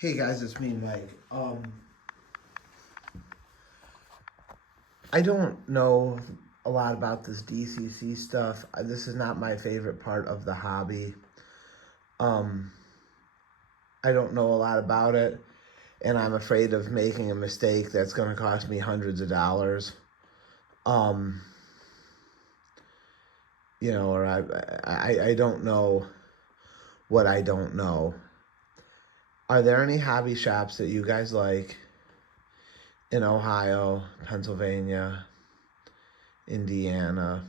Hey guys, it's me, Mike. I don't know a lot about this DCC stuff. This is not my favorite part of the hobby. Um, I don't know a lot about it, and I'm afraid of making a mistake that's going to cost me hundreds of dollars. Um, or I don't know what I don't know. Are there any hobby shops that you guys like in Ohio, Pennsylvania, Indiana,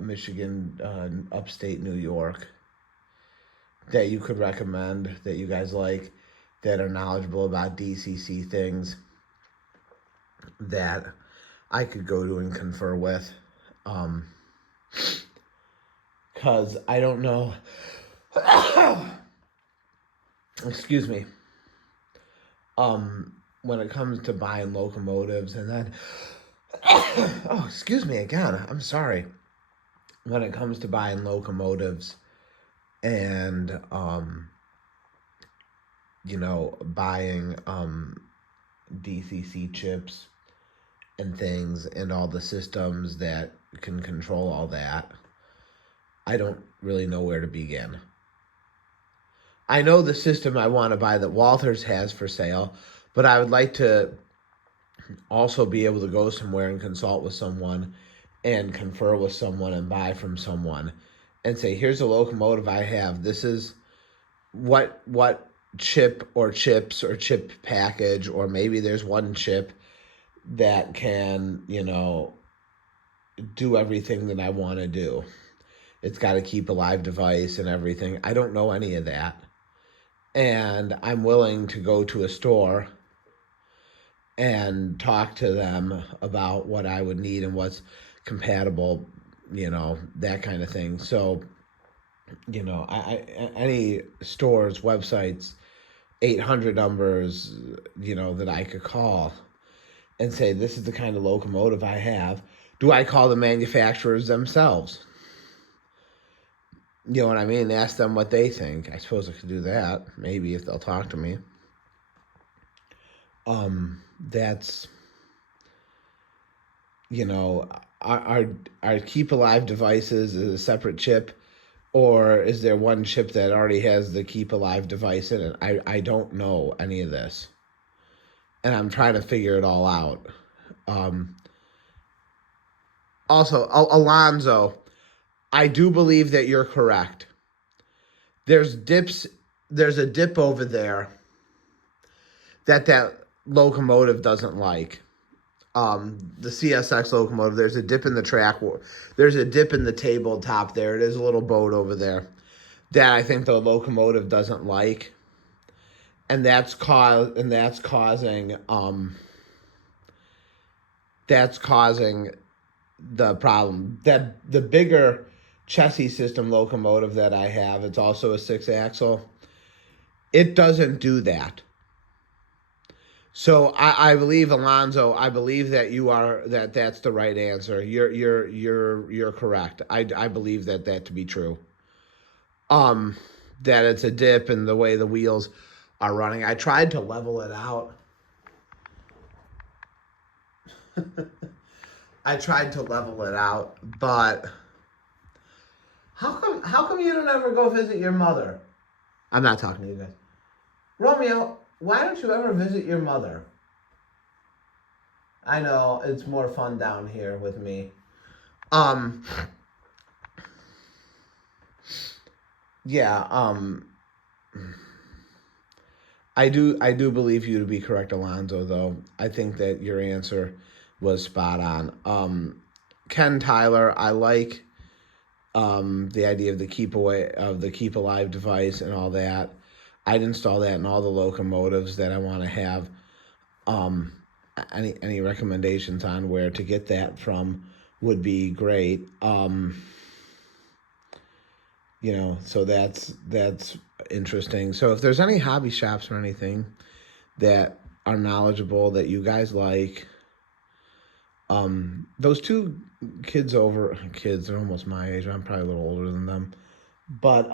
Michigan, upstate New York that you could recommend that you guys like that are knowledgeable about DCC things that I could go to and confer with? Because I don't know. Excuse me. When it comes to buying locomotives and then. Oh, excuse me again. I'm sorry. When it comes to buying locomotives and buying DCC chips and things and all the systems that can control all that, I don't really know where to begin. I know the system I want to buy that Walthers has for sale, but I would like to also be able to go somewhere and consult with someone and confer with someone and buy from someone and say, here's a locomotive I have. This is what chip or chips or chip package, or maybe there's one chip that can, do everything that I want to do. It's got to keep a live device and everything. I don't know any of that. And I'm willing to go to a store and talk to them about what I would need and what's compatible, that kind of thing. So, any stores, websites, 800 numbers, that I could call and say, this is the kind of locomotive I have. Do I call the manufacturers themselves? You know what I mean? Ask them what they think. I suppose I could do that, maybe, if they'll talk to me. That's, our Keep Alive devices is a separate chip, or is there one chip that already has the Keep Alive device in it? I don't know any of this, and I'm trying to figure it all out. Also, Alonzo, I do believe that you're correct. There's dips. There's a dip over there that locomotive doesn't like. The CSX locomotive. There's a dip in the track. There's a dip in the tabletop there. It is a little boat over there that I think the locomotive doesn't like, and that's causing the problem. That the bigger chassis system locomotive that I have, it's also a 6-axle. It doesn't do that. So I believe, Alonzo. I believe that that's the right answer. You're correct. I believe that to be true. Um, that it's a dip in the way the wheels are running. I tried to level it out. I tried to level it out, but how come you don't ever go visit your mother? I'm not talking to you guys. Romeo, why don't you ever visit your mother? I know it's more fun down here with me. Um yeah, I do believe you to be correct, Alonzo, though. I think that your answer was spot on. Ken Tyler, I like the idea of the keep alive device and all that. I'd install that in all the locomotives that I want to have. Um, any recommendations on where to get that from would be great. So that's interesting. So if there's any hobby shops or anything that are knowledgeable that you guys like, those two kids are almost my age. I'm probably a little older than them, but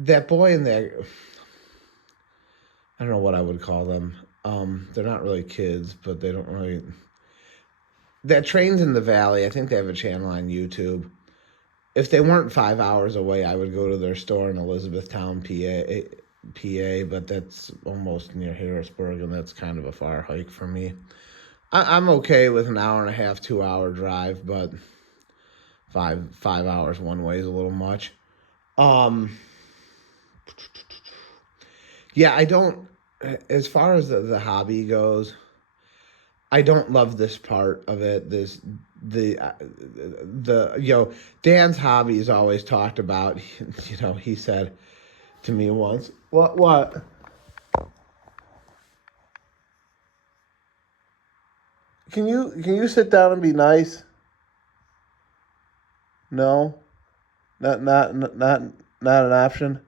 that boy in there, I don't know what I would call them. They're not really kids, but they don't really. That Trains in the Valley, I think they have a channel on YouTube. If they weren't 5 hours away, I would go to their store in Elizabethtown, PA, but that's almost near Harrisburg, and that's kind of a far hike for me. I'm okay with an hour and a half, 2 hour drive, but five hours one way is a little much. Um, yeah, I don't. As far as the hobby goes, I don't love this part of it. The Dan's hobby is always talked about. He said to me once, "What? Can you sit down and be nice? No, not an option."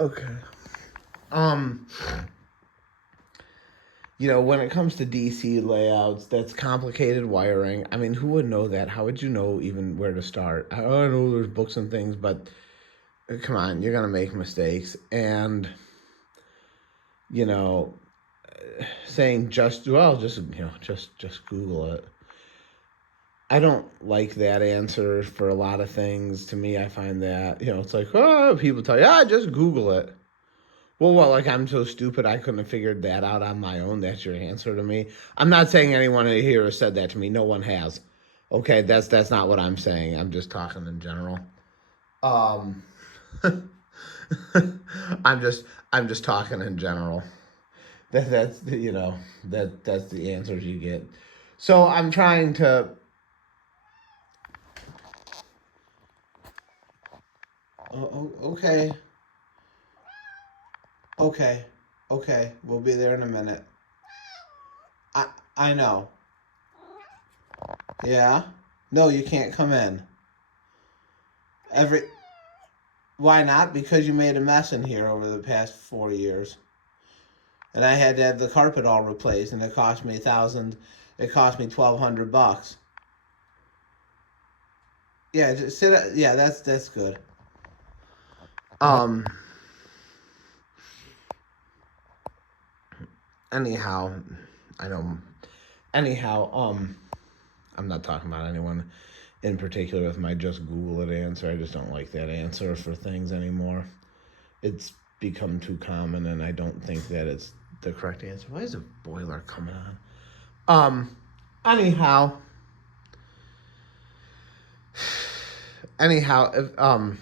Okay. Um, when it comes to DC layouts, that's complicated wiring. I mean, who would know that? How would you know even where to start? I know there's books and things, but come on, you're gonna make mistakes. And you know, saying just Google it. I don't like that answer for a lot of things. To me, I find that it's like, oh, people tell you, just Google it. Well, what, like I'm so stupid I couldn't have figured that out on my own? That's your answer to me? I'm not saying anyone here has said that to me. No one has. Okay, that's not what I'm saying. I'm just talking in general. Um, I'm just I'm just talking in general. That's the answers you get. So I'm trying to. Okay, okay, okay. We'll be there in a minute. I I know. Yeah. No, you can't come in. Every Why not? Because you made a mess in here over the past 4 years, and I had to have the carpet all replaced, and it cost me $1,000. It cost me $1,200. Yeah, just sit. Yeah, that's good. Um. Anyhow, I know. Anyhow, I'm not talking about anyone in particular with my just Google it answer. I just don't like that answer for things anymore. It's become too common, and I don't think that it's the correct answer. Why is a boiler coming on? Um. Anyhow. Anyhow.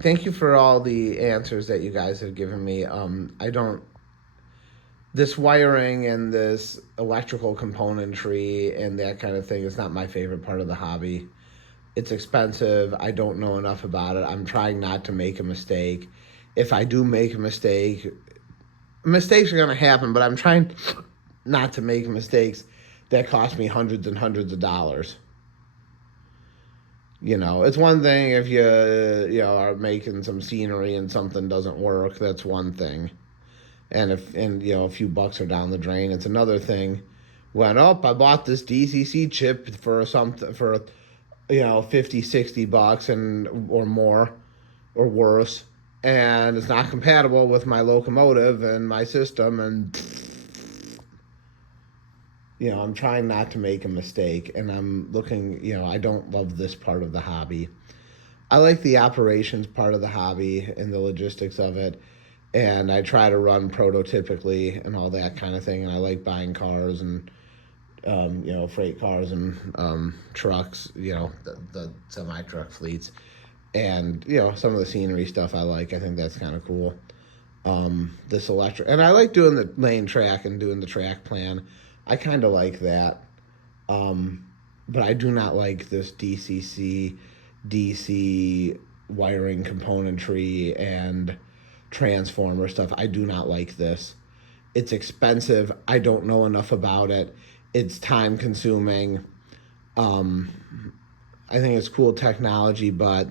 Thank you for all the answers that you guys have given me. I don't. This wiring and this electrical componentry and that kind of thing is not my favorite part of the hobby. It's expensive. I don't know enough about it. I'm trying not to make a mistake. If I do make a mistake, mistakes are going to happen, but I'm trying not to make mistakes that cost me hundreds and hundreds of dollars. It's one thing if you are making some scenery and something doesn't work. That's one thing. And a few bucks are down the drain. It's another thing when I bought this DCC chip for something for 50 $60 and or more or worse, and it's not compatible with my locomotive and my system, and I'm trying not to make a mistake, and I'm looking. I don't love this part of the hobby. I like the operations part of the hobby and the logistics of it, and I try to run prototypically and all that kind of thing. And I like buying cars and freight cars and trucks. The semi truck fleets, and some of the scenery stuff I like. I think that's kind of cool. This electric, and I like doing the lane track and doing the track plan. I kind of like that. But I do not like this DC wiring componentry and transformer stuff. I do not like this. It's expensive. I don't know enough about it. It's time consuming. Um, I think it's cool technology, but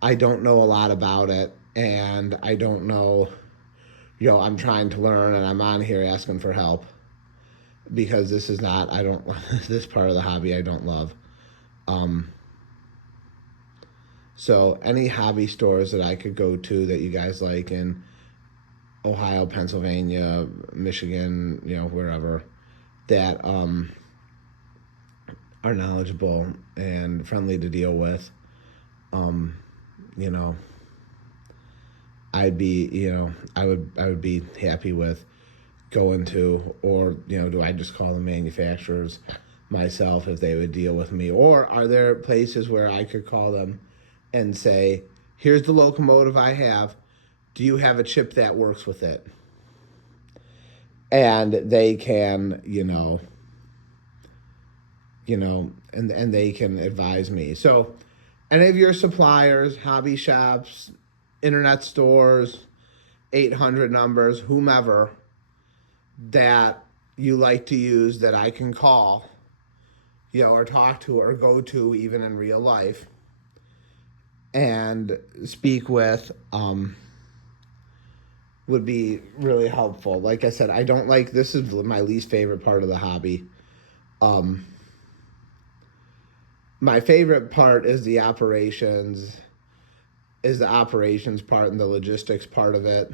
I don't know a lot about it. And I don't know, I'm trying to learn and I'm on here asking for help. because this is not, I don't, this part of the hobby I don't love. So any hobby stores that I could go to that you guys like in Ohio, Pennsylvania, Michigan, wherever, that are knowledgeable and friendly to deal with, you know, I'd be, I would be happy with going to, or, do I just call the manufacturers myself if they would deal with me? Or are there places where I could call them and say, here's the locomotive I have. Do you have a chip that works with it? And they can, and they can advise me. So any of your suppliers, hobby shops, internet stores, 800 numbers, whomever that you like to use that I can call, or talk to or go to even in real life and speak with, would be really helpful. Like I said, I don't like, this is my least favorite part of the hobby. My favorite part is the operations part and the logistics part of it.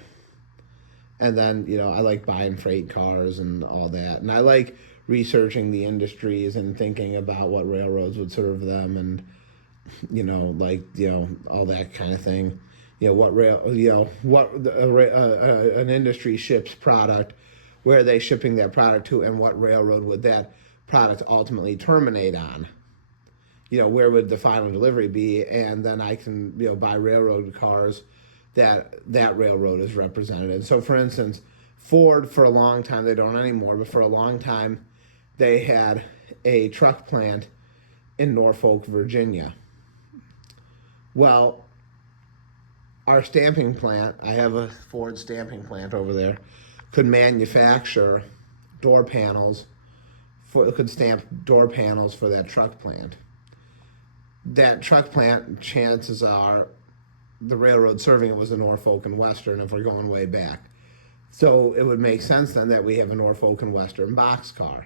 And then, I like buying freight cars and all that. And I like researching the industries and thinking about what railroads would serve them and, all that kind of thing. What an industry ships product, where are they shipping that product to, and what railroad would that product ultimately terminate on? Where would the final delivery be? And then I can, buy railroad cars that railroad is represented in. So, for instance, Ford, for a long time, they don't anymore, but for a long time, they had a truck plant in Norfolk, Virginia. Well, our stamping plant, I have a Ford stamping plant over there, could manufacture door panels, could stamp door panels for that truck plant. That truck plant, chances are, the railroad serving it was the Norfolk and Western if we're going way back. So it would make sense then that we have a Norfolk and Western boxcar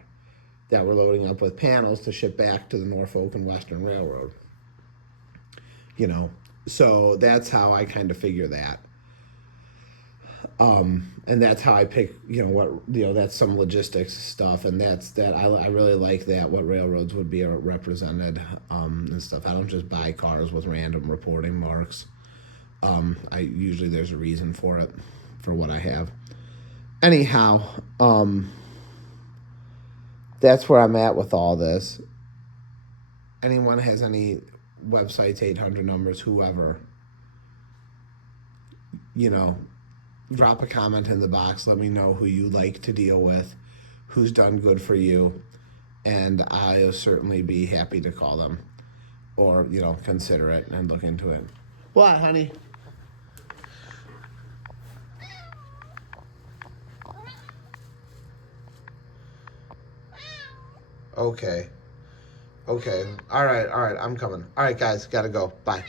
that we're loading up with panels to ship back to the Norfolk and Western Railroad. So that's how I kind of figure that. And that's how I pick, that's some logistics stuff, and I really like that, what railroads would be represented, and stuff. I don't just buy cars with random reporting marks. I usually, there's a reason for it, for what I have. Anyhow, that's where I'm at with all this. Anyone has any websites, 800 numbers, whoever, drop a comment in the box. Let me know who you like to deal with, who's done good for you, and I'll certainly be happy to call them or, consider it and look into it. What, honey? Okay. All right. I'm coming. All right, guys. Gotta go. Bye.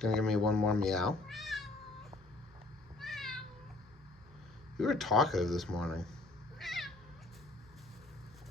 Gonna give me one more meow? You were talkative this morning.